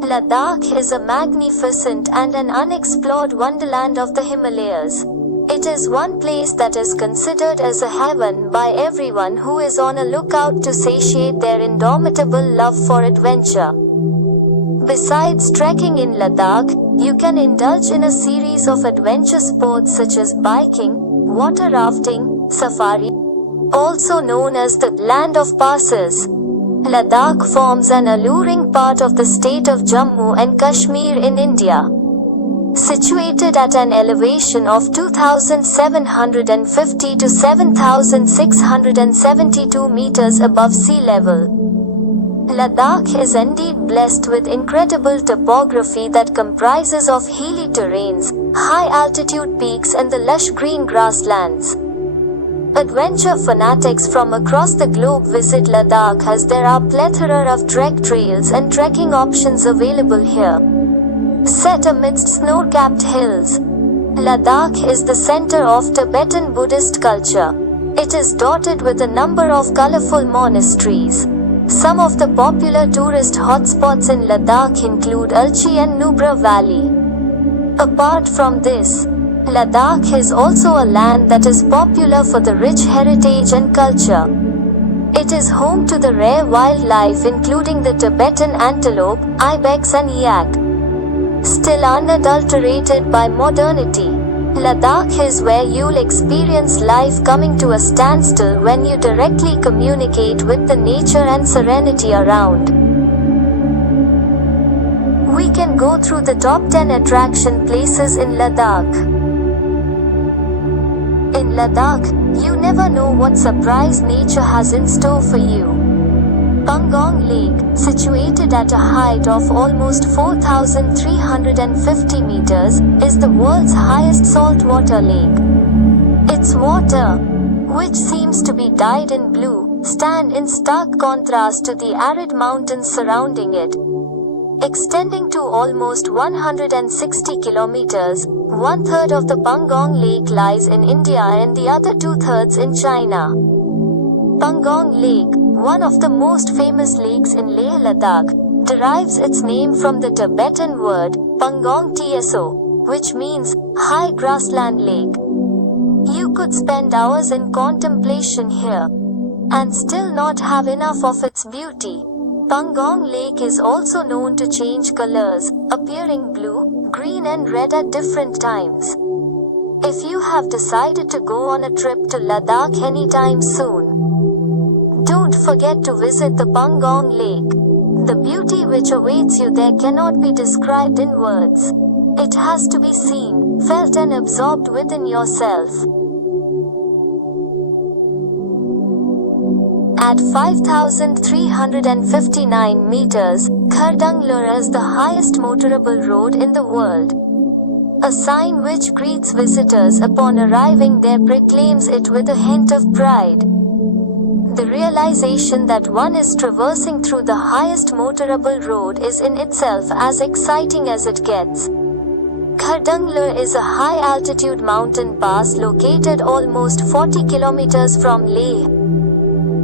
Ladakh is a magnificent and an unexplored wonderland of the Himalayas. It is one place that is considered as a heaven by everyone who is on a lookout to satiate their indomitable love for adventure. Besides trekking in Ladakh, you can indulge in a series of adventure sports such as biking, water rafting, safari, also known as the Land of Passes. Ladakh forms an alluring part of the state of Jammu and Kashmir in India. Situated at an elevation of 2,750 to 7,672 meters above sea level, Ladakh is indeed blessed with incredible topography that comprises of hilly terrains, high-altitude peaks and the lush green grasslands. Adventure fanatics from across the globe visit Ladakh as there are plethora of trek trails and trekking options available here. Set amidst snow-capped hills, Ladakh is the center of Tibetan Buddhist culture. It is dotted with a number of colorful monasteries. Some of the popular tourist hotspots in Ladakh include Alchi and Nubra Valley. Apart from this, Ladakh is also a land that is popular for the rich heritage and culture. It is home to the rare wildlife including the Tibetan antelope, ibex and yak. Still unadulterated by modernity, Ladakh is where you'll experience life coming to a standstill when you directly communicate with the nature and serenity around. We can go through the top 10 attraction places in Ladakh. In Ladakh, you never know what surprise nature has in store for you. Pangong Lake, situated at a height of almost 4,350 meters, is the world's highest saltwater lake. Its water, which seems to be dyed in blue, stand in stark contrast to the arid mountains surrounding it. Extending to almost 160 kilometers, one-third of the Pangong Lake lies in India and the other two-thirds in China. Pangong Lake, one of the most famous lakes in Leh Ladakh, derives its name from the Tibetan word Pangong Tso, which means high grassland lake. You could spend hours in contemplation here and still not have enough of its beauty. Pangong Lake is also known to change colors, appearing blue, green and red at different times. If you have decided to go on a trip to Ladakh anytime soon, don't forget to visit the Pangong Lake. The beauty which awaits you there cannot be described in words. It has to be seen, felt and absorbed within yourself. At 5,359 meters, Khardunglar is the highest motorable road in the world. A sign which greets visitors upon arriving there proclaims it with a hint of pride. The realization that one is traversing through the highest motorable road is in itself as exciting as it gets. Khardunglar is a high-altitude mountain pass located almost 40 kilometers from Leh,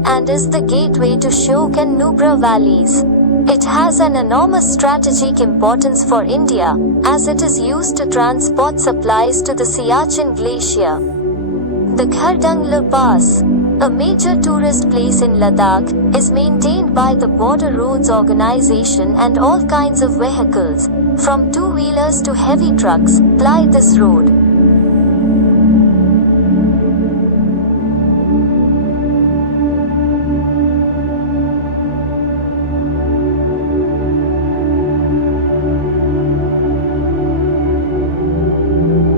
and is the gateway to Shyok and Nubra valleys. It has an enormous strategic importance for India, as it is used to transport supplies to the Siachen Glacier. The Khardunglar Pass, a major tourist place in Ladakh, is maintained by the Border Roads Organization, and all kinds of vehicles, from two-wheelers to heavy trucks, ply this road.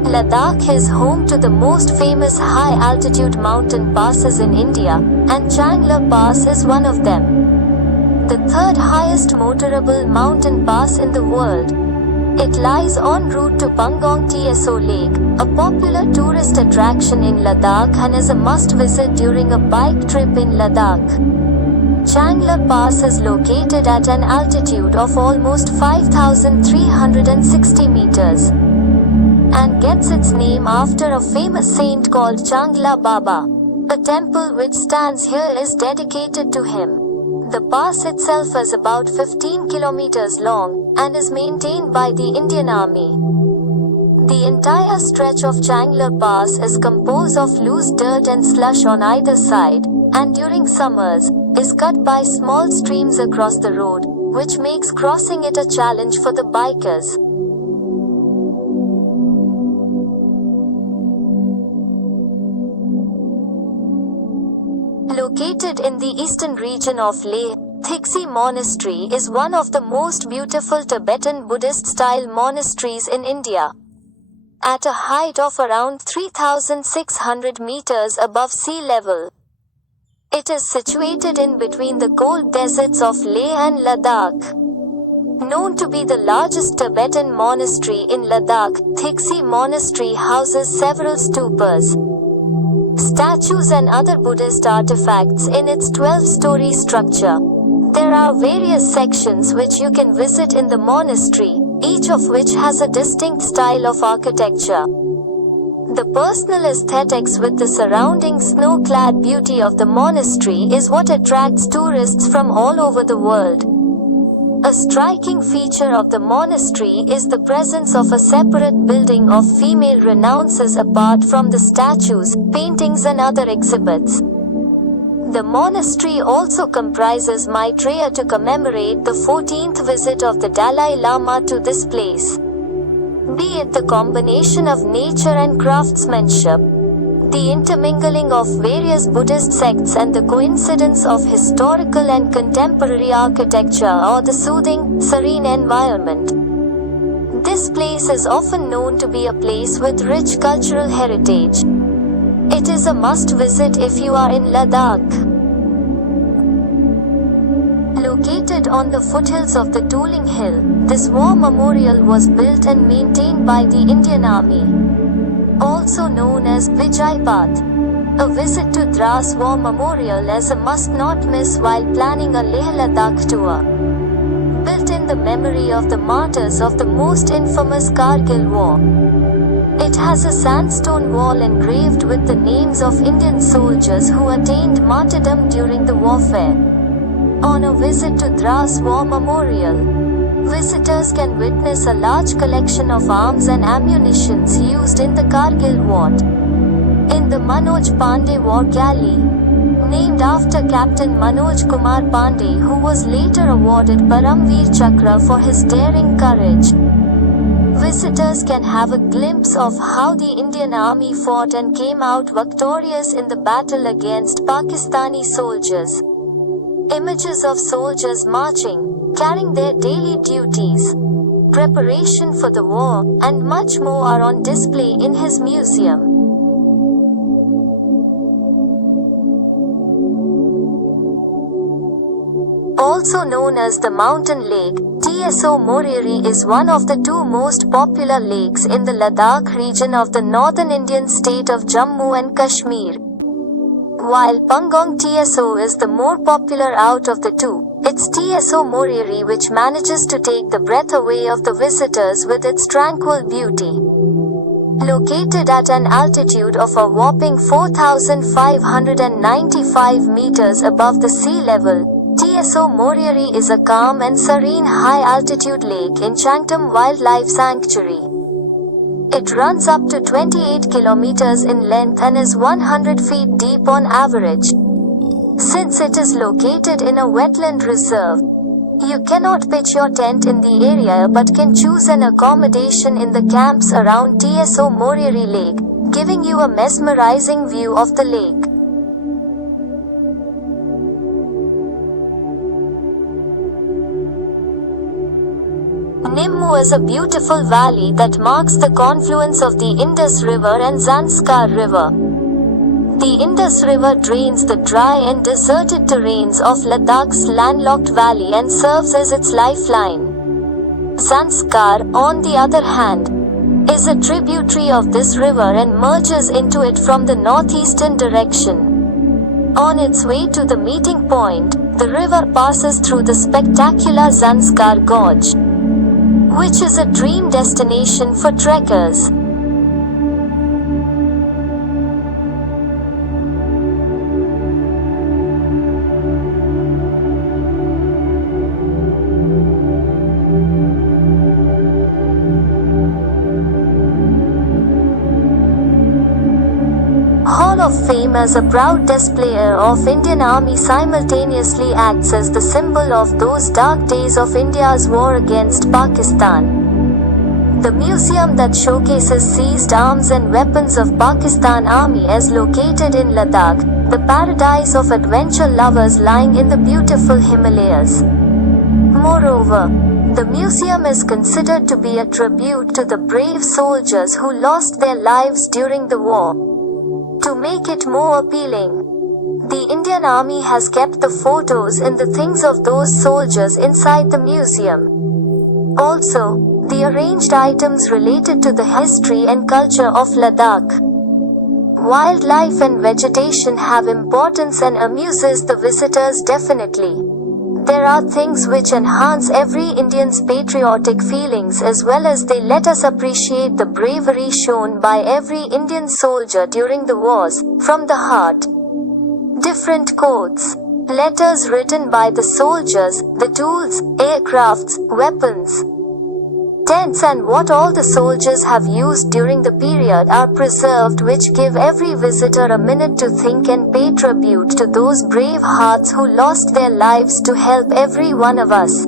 Ladakh is home to the most famous high-altitude mountain passes in India, and Changla Pass is one of them. The third highest motorable mountain pass in the world. It lies en route to Pangong Tso Lake, a popular tourist attraction in Ladakh and is a must-visit during a bike trip in Ladakh. Changla Pass is located at an altitude of almost 5,360 meters. And gets its name after a famous saint called Changla Baba. A temple which stands here is dedicated to him. The pass itself is about 15 kilometers long and is maintained by the Indian Army. The entire stretch of Changlar Pass is composed of loose dirt and slush on either side, and during summers, is cut by small streams across the road, which makes crossing it a challenge for the bikers. Located in the eastern region of Leh, Thiksi Monastery is one of the most beautiful Tibetan Buddhist-style monasteries in India. At a height of around 3,600 meters above sea level. It is situated in between the cold deserts of Leh and Ladakh. Known to be the largest Tibetan monastery in Ladakh, Thiksi Monastery houses several stupas, statues and other Buddhist artifacts in its 12-story structure. There are various sections which you can visit in the monastery, each of which has a distinct style of architecture. The personal aesthetics with the surrounding snow-clad beauty of the monastery is what attracts tourists from all over the world. A striking feature of the monastery is the presence of a separate building of female renaissances apart from the statues, paintings and other exhibits. The monastery also comprises Maitreya to commemorate the 14th visit of the Dalai Lama to this place. Be it the combination of nature and craftsmanship, the intermingling of various Buddhist sects and the coincidence of historical and contemporary architecture or the soothing, serene environment. This place is often known to be a place with rich cultural heritage. It is a must visit if you are in Ladakh. Located on the foothills of the Tooling Hill, this war memorial was built and maintained by the Indian Army, also known as Vijay Path. A visit to Dras War Memorial is a must not miss while planning a Leh-Ladakh tour. Built in the memory of the martyrs of the most infamous Kargil War. It has a sandstone wall engraved with the names of Indian soldiers who attained martyrdom during the warfare. On a visit to Dras War Memorial, visitors can witness a large collection of arms and ammunitions used in the Kargil War. In the Manoj Pandey War Galley, named after Captain Manoj Kumar Pandey, who was later awarded Paramveer Chakra for his daring courage. Visitors can have a glimpse of how the Indian Army fought and came out victorious in the battle against Pakistani soldiers. Images of soldiers marching, carrying their daily duties, preparation for the war, and much more are on display in his museum. Also known as the Mountain Lake, Tso Moriri is one of the two most popular lakes in the Ladakh region of the northern Indian state of Jammu and Kashmir. While Pangong Tso is the more popular out of the two, it's Tso Moriri which manages to take the breath away of the visitors with its tranquil beauty. Located at an altitude of a whopping 4,595 meters above the sea level, Tso Moriri is a calm and serene high-altitude lake in Changtam Wildlife Sanctuary. It runs up to 28 kilometers in length and is 100 feet deep on average. Since it is located in a wetland reserve, you cannot pitch your tent in the area but can choose an accommodation in the camps around Tso Moriri Lake, giving you a mesmerizing view of the lake. Nimmu is a beautiful valley that marks the confluence of the Indus River and Zanskar River. The Indus River drains the dry and deserted terrains of Ladakh's landlocked valley and serves as its lifeline. Zanskar, on the other hand, is a tributary of this river and merges into it from the northeastern direction. On its way to the meeting point, the river passes through the spectacular Zanskar Gorge, which is a dream destination for trekkers. of Fame as a proud displayer of Indian Army simultaneously acts as the symbol of those dark days of India's war against Pakistan. The museum that showcases seized arms and weapons of Pakistan Army is located in Ladakh, the paradise of adventure lovers lying in the beautiful Himalayas. Moreover, the museum is considered to be a tribute to the brave soldiers who lost their lives during the war. To make it more appealing, the Indian Army has kept the photos and the things of those soldiers inside the museum. Also, the arranged items related to the history and culture of Ladakh. Wildlife and vegetation have importance and amuses the visitors definitely. There are things which enhance every Indian's patriotic feelings as well as they let us appreciate the bravery shown by every Indian soldier during the wars, from the heart. Different quotes, letters written by the soldiers, the tools, aircrafts, weapons, tents and what all the soldiers have used during the period are preserved, which give every visitor a minute to think and pay tribute to those brave hearts who lost their lives to help every one of us.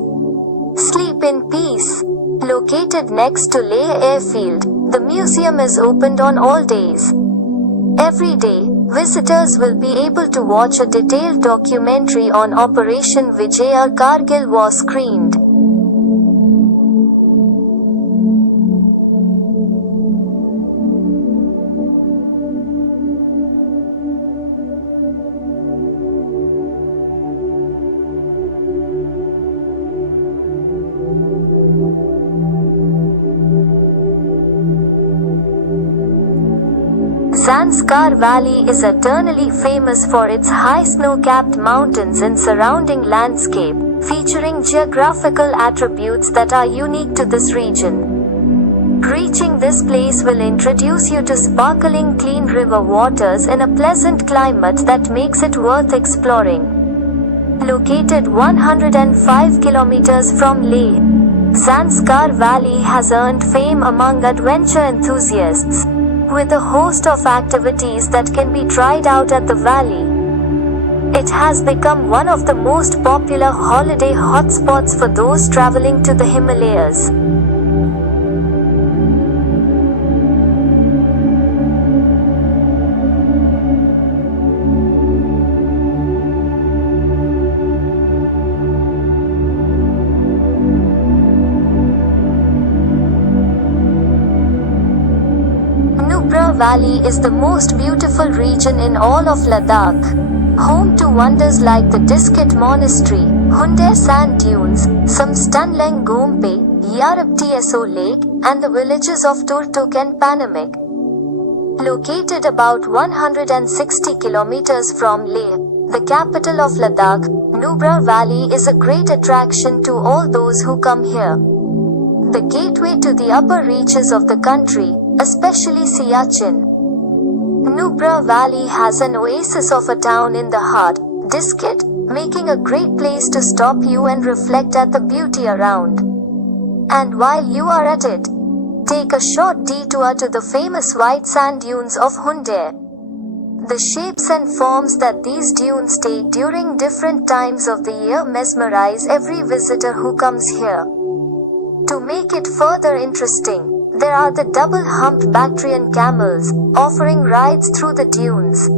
Sleep in peace. Located next to Leh Airfield, the museum is opened on all days. Every day, visitors will be able to watch a detailed documentary on Operation Vijay or Kargil war screened. Zanskar Valley is eternally famous for its high snow-capped mountains and surrounding landscape, featuring geographical attributes that are unique to this region. Reaching this place will introduce you to sparkling clean river waters in a pleasant climate that makes it worth exploring. Located 105 kilometers from Leh, Zanskar Valley has earned fame among adventure enthusiasts, with a host of activities that can be tried out at the valley. It has become one of the most popular holiday hotspots for those traveling to the Himalayas. Nubra Valley is the most beautiful region in all of Ladakh, home to wonders like the Diskit Monastery, Hundair Sand Dunes, some Stunleng Gompe, Yarab Tso Lake, and the villages of Turtuk and Panamik. Located about 160 kilometers from Leh, the capital of Ladakh, Nubra Valley is a great attraction to all those who come here. The gateway to the upper reaches of the country, especially Siachen. Nubra Valley has an oasis of a town in the heart, Diskit, making a great place to stop you and reflect at the beauty around. And while you are at it, take a short detour to the famous white sand dunes of Hundair. The shapes and forms that these dunes take during different times of the year mesmerize every visitor who comes here. To make it further interesting, there are the double-humped Bactrian camels, offering rides through the dunes.